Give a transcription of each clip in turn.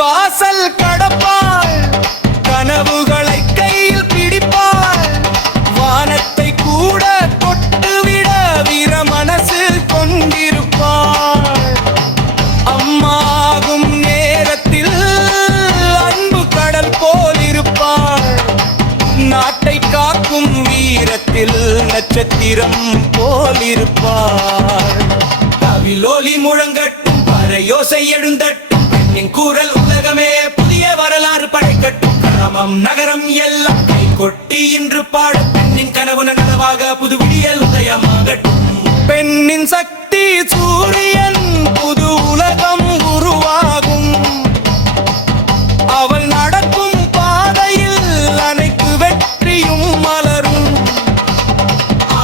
வாசல் கடப்பாள், கனவுகளை கையில் பிடிப்பாள், வானத்தை கூட தொட்டுவிட வீர மனசில் கொண்டிருப்பாள். அம்மாகும் நேரத்தில் அன்பு கடல் போல் இருப்பாள், நாட்டை காக்கும் வீரத்தில் நட்சத்திரம் போல் இருப்பாள். தவிலோலி முழங்கட்டும், பறையோசை எழுந்தட்டும், என் கூறல் உலகமே புதிய வரலாறு படைக்கட்டும். கிராமம் நகரம் எல்லாம் கை கொட்டி இன்று பாடும், பெண்ணின் கனவு நனவாக புது விடியல் உதயமாகட்டும். பெண்ணின் சக்தி சூரியன், புது உலகம் உருவாகும். அவள் நடக்கும் பாதையில் அனைத்து வெற்றியும் மலரும்.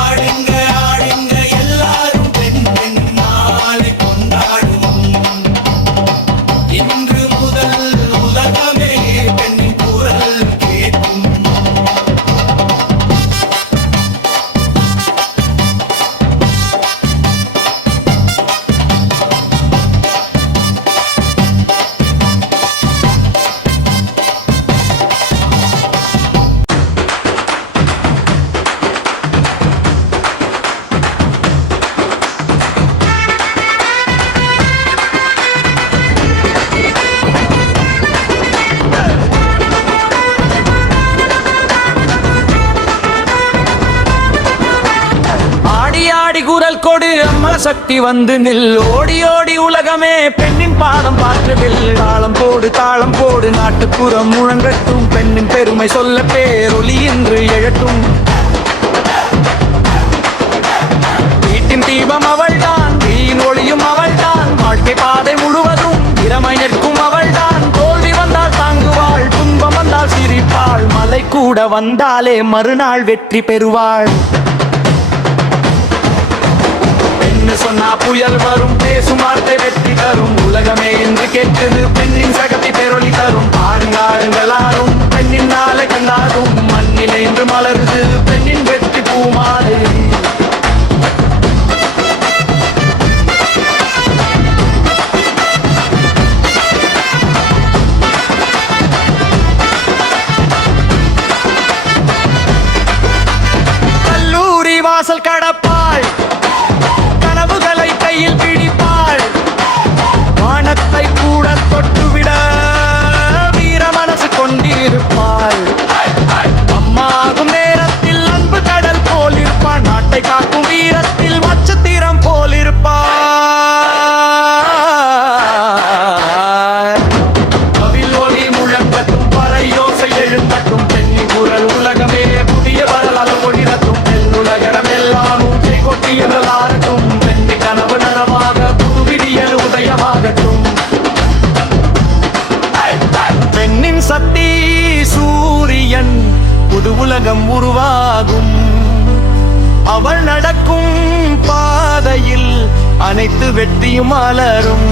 ஆடுங்க ஆடுங்க எல்லாரும், பெண் பெண் நாளை கொண்டாடும். இன்று முதல் உலகமே பெண்ணின் குரல் கேட்கும். குரல் கொடு அம்மா சக்தி வந்து நில், ஓடி ஓடி உலகமே பெண்ணின் பாதம் பாற்றுவில். தாளம் போடு தாளம் போடு, நாட்டுப்புறம் முழங்கட்டும், பெண்ணின் பெருமை சொல்ல பேரொலி என்று எழட்டும். வீட்டின் தீபம் அவள்தான், வீண் ஒளியும் அவள்தான், வாழ்க்கை பாதை முழுவதும் திறமை நிற்கும் அவள்தான். தோல்வி வந்தால் தாங்குவாள், துன்பம் வந்தால் சிரிப்பாள், மலை கூட வந்தாலே மறுநாள் வெற்றி பெறுவாள். சொன்னா புயல் வரும், பேசும் வார்த்தை வெற்றி தரும், உலகமே என்று கேட்குது பெண்ணின் சகதி பெரொலி தரும். ஆடுங்காடுங்களாரும் பெண்ணின் நாளை கண்டாரும், மண்ணிலே என்று மலருது பெண்ணின் வெற்றி பூமாலை. கல்லூரி வாசல் கடப்பாள், கனவுகளை கையில் பிடிப்பாள், அவள் நடக்கும் பாதையில் அனைத்து வெற்றியும் மலரும்.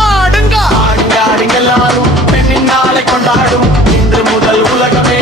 ஆடுங்க ஆடுங்க ஆடுங்க எல்லாரும், பெண்ணின் நாளை கொண்டாடும். இன்று முதல் உலகமே